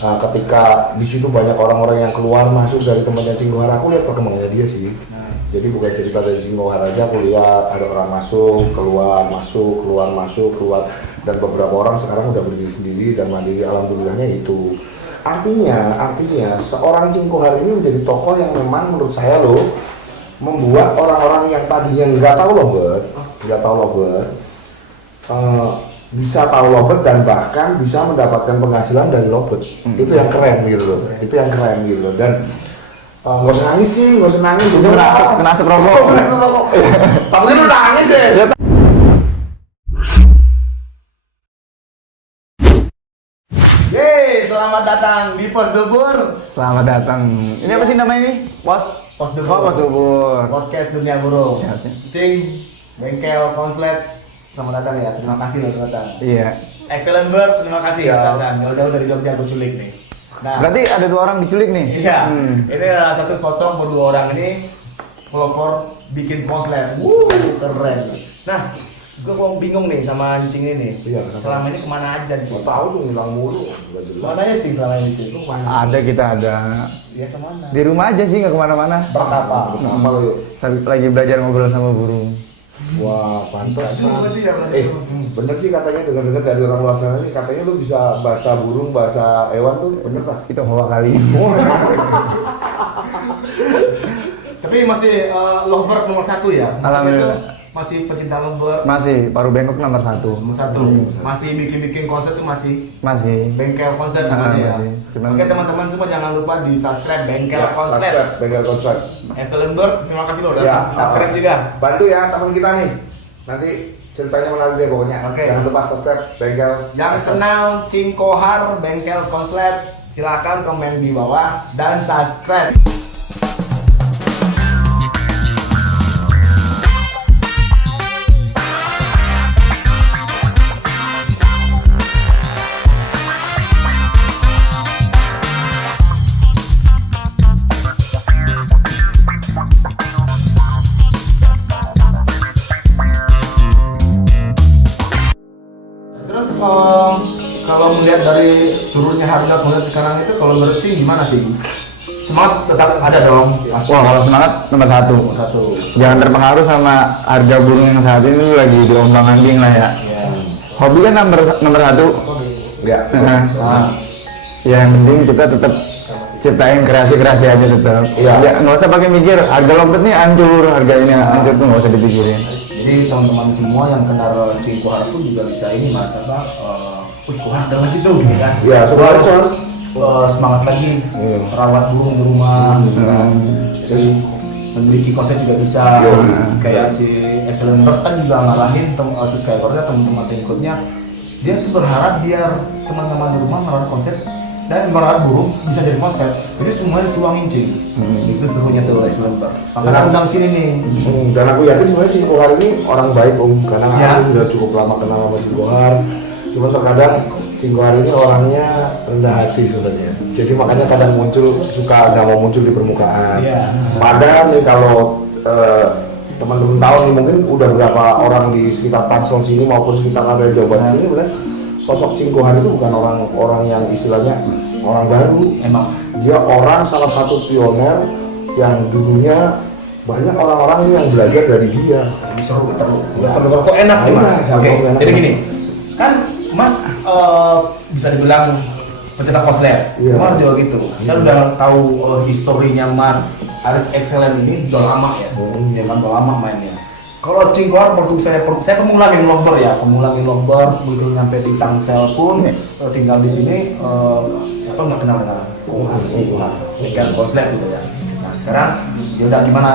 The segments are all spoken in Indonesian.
Nah, ketika di situ banyak orang-orang yang keluar masuk dari tempatnya Cingkohar, aku lihat perkembangannya dia sih. Jadi bukan cerita dari Cingkohar aja, aku lihat ada orang masuk, keluar, masuk, keluar, masuk, keluar, dan beberapa orang sekarang udah berdiri sendiri dan mandiri. Alhamdulillahnya itu. Artinya seorang Cingkohar ini menjadi tokoh yang memang menurut saya loh membuat orang-orang yang tadinya nggak tahu Lovebird, bisa tahu Lovebird dan bahkan bisa mendapatkan penghasilan dari Lovebird. Itu yang keren gitu loh. Dan nggak usah nangis sih, kena asap rokok. Tapi lu nangis ya. Yeay, selamat datang di Pos Dubur. Selamat datang. Ini apa sih namanya ini? Pos Dubur. Pos Dubur. Podcast Dunia Burung. Cing, Bengkel Konslet. Selamat datang ya. Terima kasih loh datang. Iya. Excellent Bird, terima kasih ya datang. Jauh-jauh dari Jogja aku culik nih. Nah, berarti ada 2 orang diculik nih? Iya. Ini adalah satu sosok berdua orang ini pelopor bikin konslet. Keren. Nah, gue mau bingung nih sama Cing ini. Iya, selama ini kemana aja Cing? Tahu tuh ngilang mulu. Mana ya Cing selama ini Cing? Kita ada. Iya, kemana? Di rumah aja sih, nggak kemana-mana. Apa lo yuk? Lagi belajar ngobrol sama burung. Wah, pantas. Bener sih katanya, dengar-dengar dari orang luar sana nih, katanya lu bisa bahasa burung, bahasa hewan tuh, bener tak? Itu hawa kali. Tapi masih Lovebird nomor 1 ya? Alhamdulillah. Masih pecinta Lovebird? Masih, paru bengkok nomor 1. Nomor 1. Masih bikin konser tuh masih Bengkel Konslet namanya ya? Oke teman-teman semua jangan lupa di subscribe Bengkel Konslet. Bengkel Konslet. Excellent Bird, terima kasih loh udah subscribe juga. Bantu ya teman kita nih. Nanti ceritanya menarik deh pokoknya. Jangan lupa subscribe Bengkel. Yang kenal Cingkohar Bengkel Konslet, silakan komen di bawah dan subscribe. Kalau melihat dari turunnya harga konslet sekarang itu, kalau menurut sih gimana sih? Semangat tetap ada dong. Wah, kalau semangat nomor 1. Jangan terpengaruh sama harga burung yang saat ini lagi diombang-ambing lah ya. Hobi kan nomor 1. Enggak. Ya, yang penting kita tetap ciptain kreasi-kreasi aja tetap. Ya, nggak usah pakai mikir harga Lovebird nih hancur, harga ini hancur tuh nggak usah dipikirin. Jadi teman-teman semua yang kenal Cingkohar itu juga bisa ini mas apa? Wah, ada lagi tuh, kan? Ya, semangat lagi, rawat burung di rumah, terus memiliki konsep juga bisa. Kayak si Excellent Bird kan juga ngarahin subscribernya, teman-teman pengikutnya, dia tuh berharap biar teman-teman di rumah merawat konsep dan merawat burung bisa jadi konsep. Jadi semuanya dituangin Cing. Itu serunya tuh Excellent Bird. Makanya undang sini nih. Dan aku yakin sebenarnya Cingkohar ini orang baik karena aku sudah cukup lama kenal sama Cingkohar. Cuma terkadang Cingkohar ini orangnya rendah hati sebenarnya. Jadi makanya kadang suka nggak mau muncul di permukaan. Padahal nih kalau teman-teman tahu nih mungkin udah berapa orang di sekitar Tangsel sini maupun sekitar area Jawa Barat sini benar sosok Cingkohar itu bukan orang yang istilahnya orang baru. Emang dia orang salah satu pioner yang dulunya banyak orang-orang yang belajar dari dia. Seru kok enak nih mas. Jadi gini kan Mas bisa dibilang pecinta konslet, Mas juga gitu. Saya udah tahu historinya Mas Aris Excellent ini udah lama ya, udah lama mainnya. Kalau Cingkohar waktu saya pemula main Lovebird ya, begitu sampai di Tangsel pun tinggal di sini, siapa nggak kenal dengan Cingkohar, Bengkel Konslet gitu ya. Nah sekarang yaudah gimana?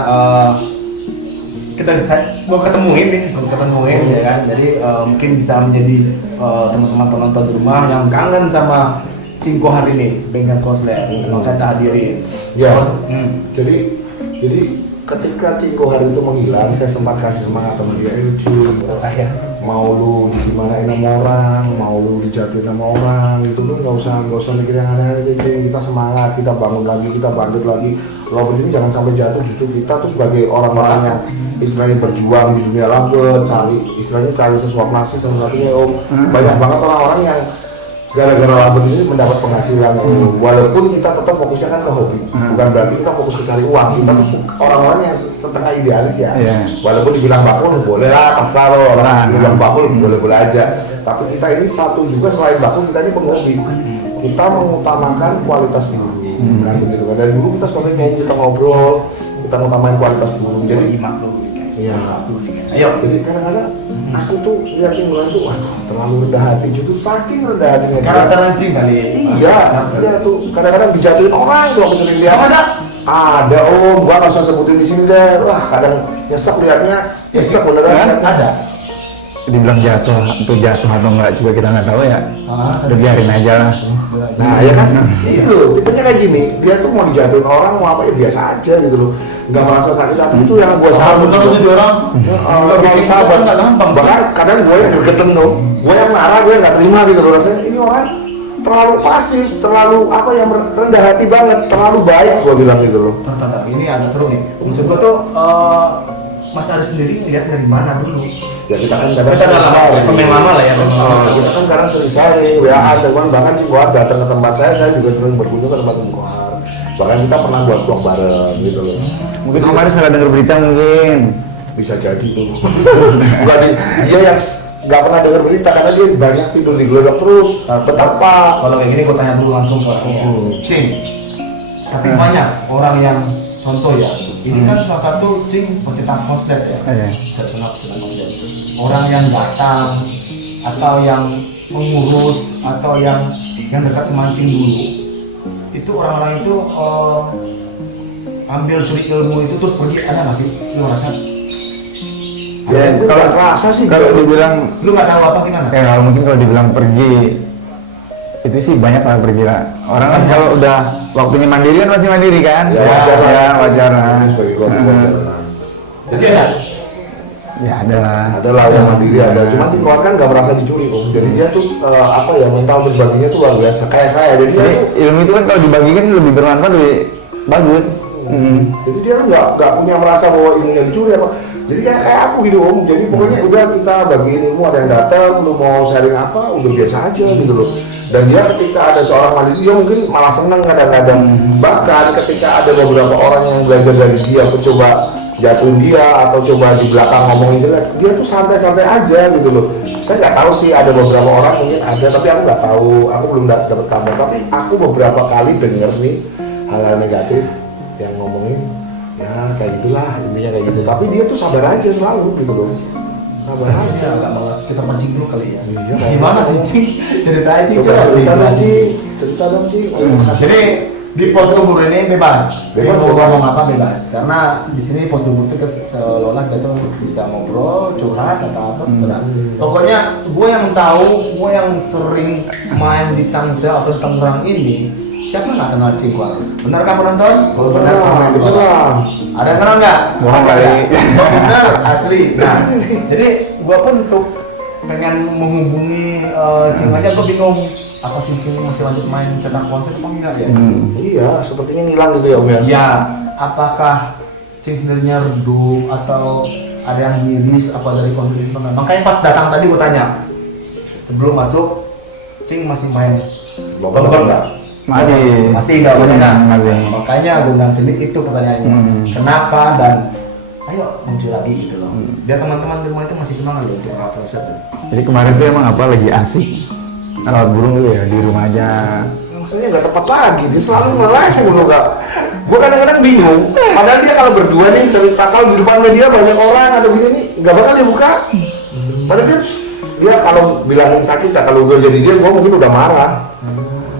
Gue ketemuin ya kan, jadi mungkin bisa menjadi teman-teman penonton di rumah yang kangen sama Cingkohar ini, Bengkel Konslet, kita hadirin. Ya, jadi ketika Cingkohar itu menghilang, saya sempat kasih semangat sama dia, mau lu dimanain sama orang, mau lu dijatuhin sama orang, itu lu nggak usah mikir yang aneh-aneh. Kita semangat, kita bangun lagi, kita bangkit lagi. Lovebird ini jangan sampai jatuh, justru kita tuh sebagai orang-orang yang istilahnya berjuang di dunia Lovebird, cari sesuap nasi sama satunya banyak banget orang-orang yang gara-gara labet ini mendapat penghasilan. Walaupun kita tetap fokusnya kan ke hobi, bukan berarti kita fokus ke cari uang. Kita tuh orang-orang yang setengah idealis ya. Walaupun dibilang bakul boleh lah, terserah lo, orang bilang bakul boleh-boleh aja. Tapi kita ini satu juga, selain bakul kita ini penghobi. Kita mengutamakan kualitas burung. Kan begitu kan. Dari dulu kita sering kita ngobrol, kita ngutamain kualitas burung. Jadi iya. Ayo, jadi kadang-kadang aku tuh lihat Cingguan tuh, wah terlalu rendah hati, justru saking rendah hatinya. Karakter anjing kali. Iya tuh kadang-kadang dijatuhin orang tuh aku sering lihat. Ada gua nggak usah sebutin di sini deh. Wah kadang nyesek liatnya, nyesek beneran. Ada. Dibilang jatuh atau enggak juga kita nggak tahu ya. Udah biarin aja lah. Nah ya kan, itu tipenya kayak gini, dia tuh mau dijatuhin orang mau apa ya biasa aja gitu loh, nggak merasa sakit hati. Itu yang gue salut kalau jadi orang nggak sahabat nggak gampang, bahkan kadang gue yang gregetan tuh, gue yang marah, gue nggak terima gitu loh, rasanya ini orang terlalu pasif, terlalu apa yang rendah hati banget, terlalu baik gue bilang gitu loh. Tapi ini agak seru nih, maksud gue tuh Mas Aris sendiri lihat dari mana dulu? Ya kita kan kadang pemain lama lah ya. Kita kan kadang sering sharing, WA, teman bahkan Cingguan datang ke tempat saya juga sering berkunjung ke tempat Cingguan. Bahkan kita pernah buat vlog bareng gitu loh. Mungkin kemarin salah dengar berita mungkin. Bisa jadi tuh. Bukan dia yang nggak pernah dengar berita karena dia banyak tidur di gelodok terus. Betapa kalau kayak gini gue tanya dulu langsung ke Cing. Tapi banyak orang yang contoh ya. Ini kan salah satu Cing pencetak konslet ya. Orang yang datang atau yang mengurus atau yang dekat semancing dulu, itu orang-orang itu ambil curi ilmu itu terus pergi, ada nggak sih? Lu rasa? Ya kalau rasa sih kalau dibilang lu nggak tahu apa gimana? Ya kalau mungkin kalau dibilang pergi itu sih banyak lah pergi lah. Orang kan kalau udah waktunya mandiri kan masih mandiri kan? Ya wajar lah. Jadi ya ada lah yang mandiri ada. Cuma Cingguan kan nggak merasa dicuri om. Jadi dia tuh apa ya mental berbaginya tuh luar biasa kayak saya. Jadi ilmu itu kan kalau dibagikan lebih bermanfaat lebih bagus. Jadi dia kan nggak punya merasa bahwa ilmunya dicuri apa. Jadi kayak aku gitu om, jadi pokoknya udah kita bagiin ilmu, ada yang datang, lu mau sharing apa, udah biasa aja gitu loh. Dan dia ketika ada seorang mandiri, dia mungkin malah seneng kadang-kadang. Bahkan ketika ada beberapa orang yang belajar dari dia, aku coba jatuhin dia atau coba di belakang ngomongin jelek, dia tuh santai-santai aja gitu loh. Saya nggak tahu sih ada beberapa orang mungkin ada, tapi aku nggak tahu, aku belum dapat kabar. Tapi aku beberapa kali denger nih hal-hal negatif yang ngomongin. Ya kayak gitulah intinya kayak gitu, tapi dia tuh sabar aja selalu gitu loh, sabar aja. Agak malas kita mancing dulu kali ya. Iya, gimana sih Cing? Cerita aja cerita dong Cing. Jadi di pos dubur ini bebas mau ngomong apa bebas, karena di sini pos dubur itu seolah kita bisa ngobrol, curhat atau apa terserah. Pokoknya gue yang tahu, gue yang sering main di Tangsel atau Tangerang ini, siapa nggak kenal Cingguan? Benar kan penonton? Kalau benar, ada yang kenal nggak? Bohong kali. Benar, asli. Nah, jadi gua pun tuh pengen menghubungi Cing aja, gua bingung apa sih Cing masih lanjut main cetak konsep apa enggak ya? Iya, sepertinya ngilang gitu ya om ya. Ya, apakah Cing sendirinya redup atau ada yang miris apa dari kondisi itu? Makanya pas datang tadi gua tanya, sebelum masuk Cing masih main golf nggak? Masih nggak banyak. Makanya gue bilang sini itu pertanyaannya. Kenapa dan ayo muncul lagi gitu loh. Biar teman-teman di rumah itu masih semangat loh untuk proses. Jadi kemarin tuh emang apa lagi asik rawat burung tuh ya di rumah aja. Maksudnya nggak tepat lagi, dia selalu ngeles mulu nggak. Gue kadang-kadang bingung. Padahal dia kalau berdua nih cerita kalau di depan media banyak orang ada begini nih nggak bakal dia buka. Padahal dia kalau bilangin sakit, kalau gue jadi dia gue mungkin udah marah.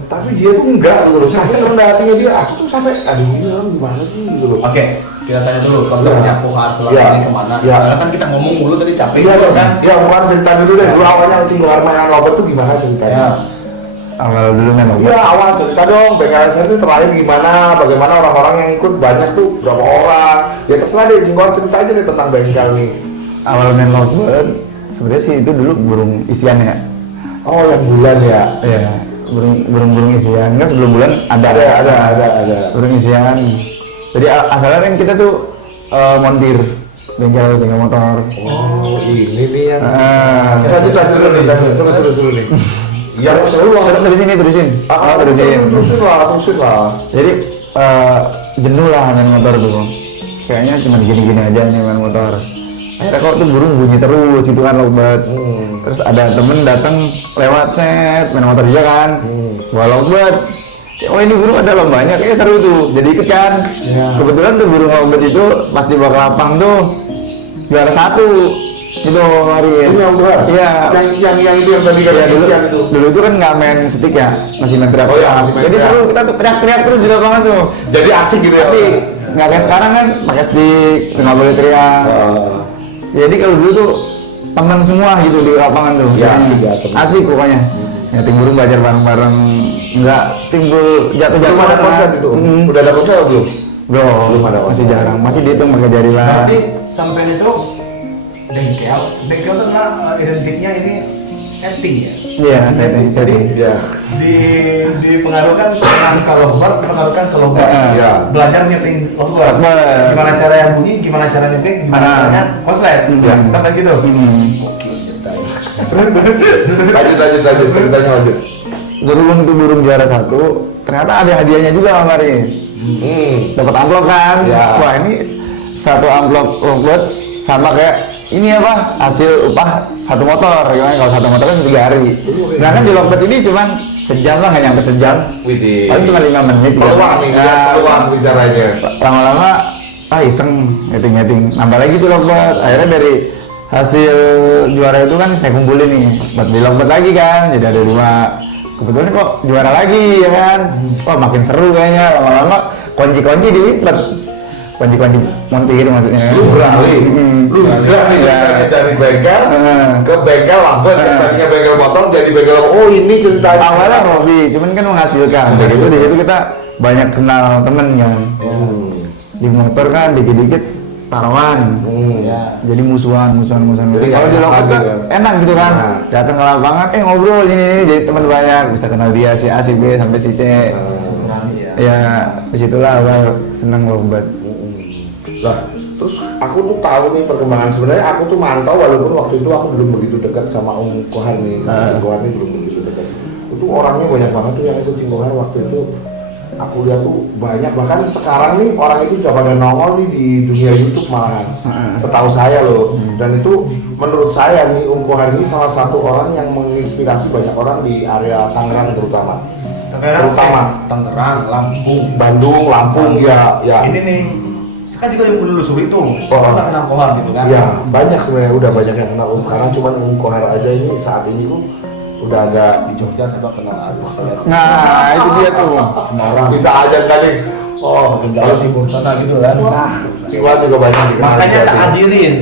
Tapi dia tuh enggak gitu loh, sampai rendah hatinya dia, aku tuh sampai, aduh ini orang gimana sih gitu loh. Oke, kita tanya dulu, konsepnya Pohar selama ini kemana? Karena kan kita ngomong dulu tadi capek gitu kan? Iya, bukan cerita dulu deh, dulu awalnya Cingguan mainan lobet tuh gimana ceritanya? Awal dulu main lobet? Iya, awal cerita dong, BKSN itu terakhir gimana, bagaimana orang-orang yang ikut banyak tuh, berapa orang. Ya terserah deh, Cingguan cerita aja deh tentang bengkel nih. Awal main lobet, sebenarnya sih itu dulu burung isian ya. Oh yang bulan ya? Iya. Burung isian, enggak sebelum bulan ada burung isian. Jadi asalnya kan kita tuh montir bengkel motor. Oh ini nih yang seru nih. Yang seru terusin. terusin lah. Jadi jenuh lah main motor tuh. Kayaknya cuma gini-gini aja nih main motor. Akhirnya kok tuh burung bunyi terus itu kan lowbat. Terus ada temen datang lewat set main motor juga kan. Bawa lowbat. Oh ini burung ada lombanya, kayaknya seru tuh. Jadi ikut kan. Kebetulan tuh burung lowbat itu pas dibawa ke lapang tuh juara 1. Itu kemarin. Ini yang juara? Iya. Yang itu yang tadi kan dulu itu kan nggak main stick ya, masih main teriak. Jadi seru, kita tuh teriak-teriak terus di lapangan tuh. Jadi asik gitu ya. Asik. Nggak kayak sekarang kan pakai stick, nggak boleh teriak. Jadi kalau dulu tuh teman semua gitu di lapangan tuh. Ya, asik pokoknya. Ya tim burung belajar bareng-bareng, nggak timbul jatuh-jatuh. Belum ada konser itu. Udah ada konser belum? Belum ada, masih jarang. Masih dihitung pakai jari lah. Berarti sampai itu bengkel tuh karena identiknya ini setting ya. Iya, setting. Iya. Dipengaruhkan ke lowbat, dipengaruhkan ke lowbat. Iya. Belajar nyeting lowbat. Gimana cara yang bunyi, gimana cara nyeting, gimana caranya konslet. Sampai gitu. Lanjut, ceritanya lanjut. Berhubung itu burung juara 1, ternyata ada hadiahnya juga kemarin. Dapat amplop kan? Ya. Wah ini satu amplop lowbat sama kayak ini apa hasil upah satu motor. Gimana kalau satu motor kan 3 hari. Sedangkan di lowbat ini cuma sejam lah, nggak nyampe sejam. Paling cuma 5 menit. Peluang bicaranya. Lama-lama iseng nyeting. Nambah lagi tuh lowbat. Akhirnya dari hasil juara itu kan saya kumpulin nih buat di lowbat lagi kan, jadi ada 2. Kebetulan kok juara lagi ya kan. Wah makin seru kayaknya. Lama-lama kunci dilipat, kunci montir maksudnya. Lu beralih dari bengkel ke bengkel lowbat. Tadinya bengkel motor jadi bengkel. Oh ini ceritanya. Awalnya hobi, cuman kan menghasilkan. Jadi itu di situ kita banyak kenal temen kan. Di motor kan dikit-dikit taruhan, jadi musuhan. Jadi kalau di lowbat kan enak gitu kan, datang ke lapangan, ngobrol ini, jadi teman banyak, bisa kenal dia si A, si B sampai si C. Ya, disitulah awal senang lowbat. Lah, terus aku tuh tahu nih perkembangan sebenarnya. Aku tuh mantau walaupun waktu itu aku belum begitu dekat sama Om Kohar nih, sama Cing Kohar nih belum begitu dekat. Itu orangnya banyak banget tuh yang itu Cing Kohar waktu itu. Aku lihat tuh banyak, bahkan sekarang nih orang itu sudah pada nongol nih di dunia YouTube malahan, setahu saya loh. Dan itu menurut saya nih Om Kohar ini salah satu orang yang menginspirasi banyak orang di area Tangerang terutama. Tangerang, Lampung, Bandung, Lampung ya. Ini nih, saya kan juga yang menelusuri itu. Nggak kenal Kohar gitu kan? Ya banyak sebenarnya, udah banyak yang kenal Om Kohar. Cuman Om Kohar aja ini saat ini tuh udah agak di Jogja saya kenal Agus. Nah itu dia tuh. Semarang bisa aja kali. Oh, kalau di sana gitu kan. Ciwa juga banyak dikenal. Makanya tak hadirin.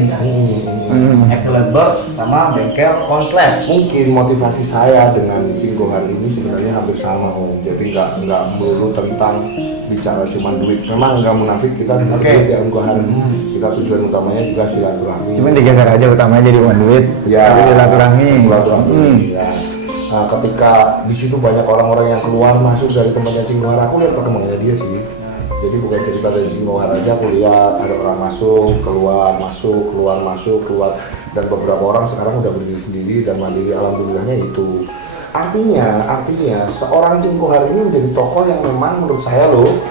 Excellent Bird sama bengkel konslet. Mungkin motivasi saya dengan Cing Kohar ini sebenarnya hampir sama Om. Jadi nggak melulu tentang bicara cuma duit. Memang nggak munafik kita duit ya Om Kohar. Kita tujuan utamanya juga silaturahmi. Cuman digeser aja utamanya jadi bukan duit, tapi silaturahmi. Ya. Nah, ketika di situ banyak orang-orang yang keluar masuk dari tempatnya Cing Kohar, aku lihat perkembangannya dia sih. Jadi bukan cerita dari Cing Kohar aja, aku lihat ada orang masuk, keluar, dan beberapa orang sekarang udah berdiri sendiri dan mandiri, alhamdulillahnya itu. Artinya seorang Cing Kohar ini menjadi tokoh yang memang menurut saya loh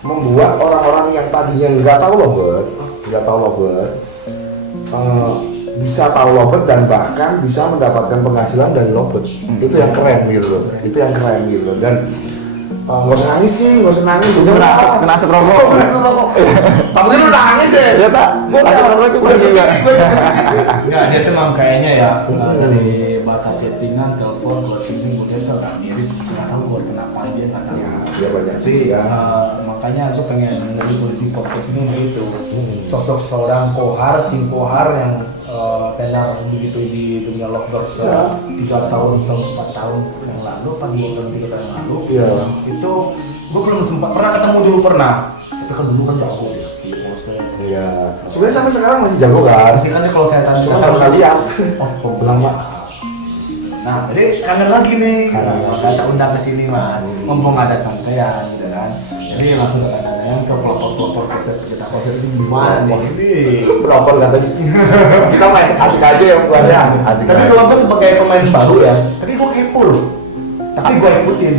membuat orang-orang yang tadinya nggak tahu lowbat, bisa tahu lowbat dan bahkan bisa mendapatkan penghasilan dari lowbat. Itu yang keren gitu loh. Dan nggak usah nangis sih, kena asap rokok. Tapi lu nangis ya? Ya tak, asap rokok itu juga. Enggak, dia tuh memang kayaknya ya dari bahasa chattingan, telepon, kalau chatting kemudian tuh agak miris. Nggak tahu buat kenapa dia nggak tahu. Dia banyak. Tapi makanya aku pengen dari politik podcast ini itu sosok seorang Kohar, Cing Kohar yang tenar begitu di dunia lockdown 3 tahun atau 4 tahun yang lalu, 4 tahun 3 tahun yang lalu. Itu gue belum sempat pernah ketemu dulu tapi kan dulu kan jago ya. Iya. Sebenarnya sampai sekarang masih jago kan? Masih kan kalau saya tanya. Cuma kalau lihat. Kok bilang Pak. Nah, jadi kangen lagi nih. Kita undang ke sini Mas. Mumpung ada sampean, gitu kan. Jadi langsung ke pelopor proses kita proses ini gimana nih? Ini pelopor katanya. Kita main asik aja ya buatnya. Tapi kalau gue sebagai pemain baru ya, tapi gue kepo loh. Tapi gue ikutin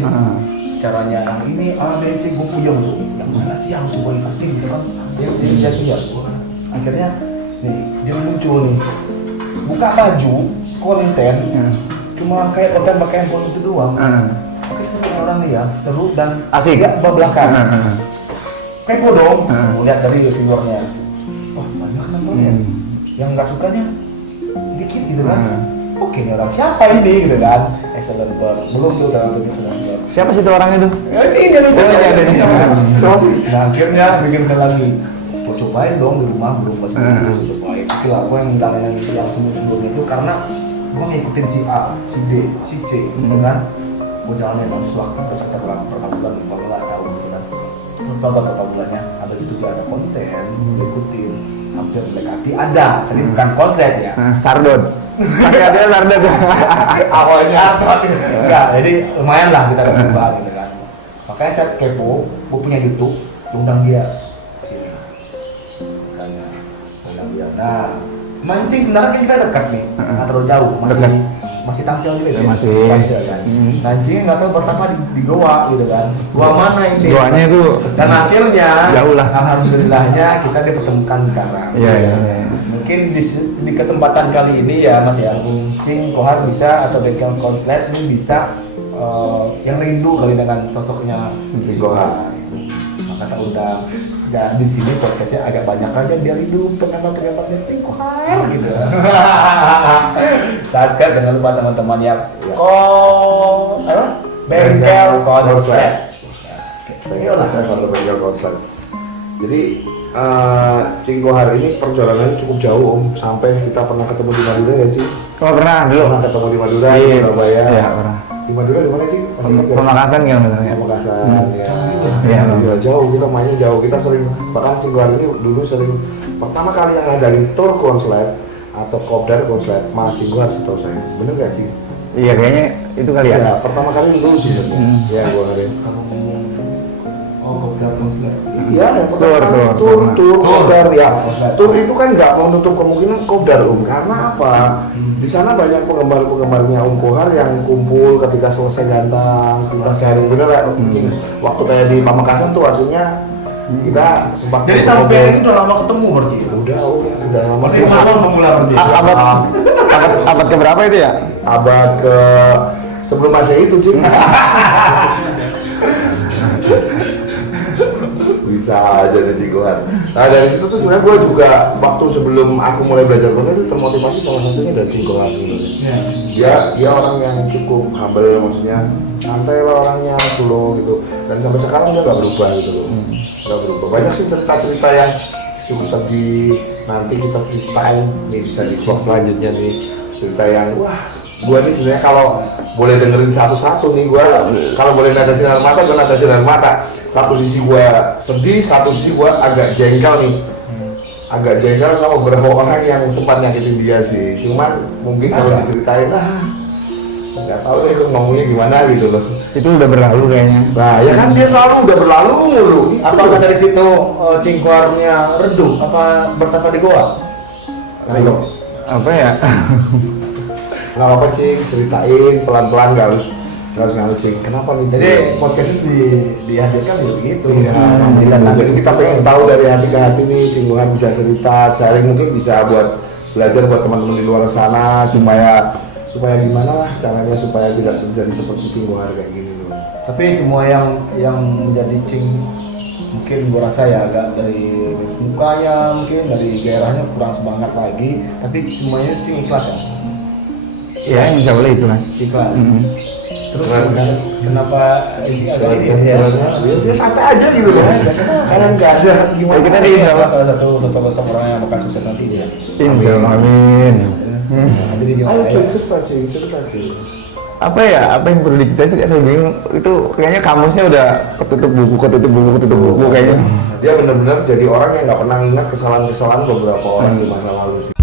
caranya yang ini ABC gue puyeng tuh. Yang mana sih yang harus gue ikutin gitu kan? Dia jadi ya. Akhirnya nih dia muncul nih. Buka baju konten, cuma kayak konten pakai handphone itu doang. Tapi seru orang dia, seru dan asik ya bablakan. Kayak gue dong, lihat dari viewernya. Wah banyak nontonnya. Yang nggak sukanya dikit gitu kan. Oke nih orang siapa ini gitu kan. Excellent belum tuh terlalu excellent. Siapa sih itu orang itu? Ya ini dia nih. Sama sih. Nah akhirnya bikin lagi. Gue cobain dong di rumah belum pas gue cobain. Oke lah gue yang ngundangin yang sebelum itu karena gue ngikutin si A, si B, si C gitu kan. Gue jalanin dalam sewaktu berapa bulan gue nggak tahu gitu kan. Berapa bulannya ada itu dia ada konten ikutin hampir mendekati ada tapi bukan konslet ya. Sardon. Masih ada sardon. Awalnya enggak, jadi lumayan lah kita ada perubahan gitu kan. Makanya saya kepo, gue punya YouTube, undang dia sini. Makanya undang dia. Nah, mancing sebenarnya kan kita dekat nih, nggak terlalu jauh, masih Tangsel juga ya? Masih. Tangsel kan. Mancing nggak tahu pertama di Goa gitu kan. Goa mana ini? Goanya itu. Dan akhirnya, jauh lah. Alhamdulillahnya kita dipertemukan sekarang. Iya. Mungkin di kesempatan kali ini ya Mas ya, Cing Kohar bisa atau Bengkel Konslet ini bisa yang rindu kali dengan sosoknya Cing Kohar. Maka tak undang. Dan di sini podcastnya agak banyak aja biar rindu pendapat-pendapatnya Cing Kohar gitu. Subscribe jangan lupa teman-teman ya. Bengkel Konslet. Bengkel Konslet. Jadi Cing Kohar ini perjalanannya cukup jauh Om, sampai kita pernah ketemu di Madura ya Cing? Oh pernah dulu. Pernah ketemu di Madura di Surabaya. Iya pernah. Di Madura di mana sih? Pemakasan kan misalnya. Pemakasan ya. Iya. Jauh kita mainnya jauh. Kita sering bahkan Cing Kohar ini dulu sering pertama kali yang ngadain tour konslet atau kopdar konslet malah Cing Kohar setahu saya. Bener gak sih? Iya kayaknya itu kali ya. Ya pertama kali dulu sih sebenarnya. Ya gua ngadain. Kopdar Konslet. Iya, yang pertama tur kopdar ya. Tur itu kan nggak menutup kemungkinan kopdar karena apa? Di sana banyak penggemar-penggemarnya Kohar yang kumpul ketika selesai gantang, kita sharing bener lah. Waktu kayak di Pamekasan tuh artinya kita sempat. Jadi sampai ini udah lama ketemu berarti. Udah lama Masih sih. lama memulai berarti. Abad ke berapa itu ya? Abad ke sebelum Masehi itu Cing. Bisa aja nih Cing Kohar. Nah dari situ tuh sebenarnya gue juga waktu sebelum aku mulai belajar kota itu termotivasi salah satunya dari Cing Kohar gitu. Dia orang yang cukup humble, maksudnya santai lah orangnya, slow gitu. Dan sampai sekarang dia nggak berubah gitu loh. Nggak berubah. Banyak sih cerita-cerita yang cukup sedih. Nanti kita ceritain nih bisa di vlog selanjutnya nih, cerita yang wah gua nih sebenarnya kalau boleh dengerin satu-satu nih gua kalau boleh nada sinar mata gua nada sinar mata. Satu sisi gua sedih, satu sisi gua agak jengkel nih. Agak jengkel sama beberapa orang yang sempat nyakitin dia sih. Cuman mungkin kalau diceritain nggak tahu deh ngomongnya gimana gitu loh. Itu udah berlalu kayaknya. Nah ya kan dia selalu udah berlalu mulu. Apakah dari situ Cing Koharnya redup apa bertapa di Goa? Ayo. Apa ya? Nggak apa-apa Cing, ceritain pelan-pelan, nggak harus ngalucing. Kenapa nih? Jadi podcast itu dihadirkan ya begitu. Jadi kita pengen tahu dari hati ke hati nih, Cing Kohar bisa cerita, sharing mungkin bisa buat belajar buat teman-teman di luar sana supaya gimana lah caranya supaya tidak terjadi seperti Cing Kohar kayak gini loh. Tapi semua yang menjadi Cing mungkin gua rasa ya agak dari mukanya mungkin dari gairahnya kurang semangat lagi, tapi semuanya Cing ikhlas ya. Ya insya Allah itu mas. Ikhlas. Terus kenapa ini agak ini ya? Dia santai aja gitu loh. Karena nggak ada gimana. Kita di salah satu sosok orang yang bakal sukses nanti ya. Insya Allah amin. Ayo cerita Cing. Apa ya? Apa yang perlu diceritain juga saya bingung. Itu kayaknya kamusnya udah ketutup buku kayaknya. Dia benar-benar jadi orang yang nggak pernah ingat kesalahan-kesalahan beberapa orang di masa lalu sih.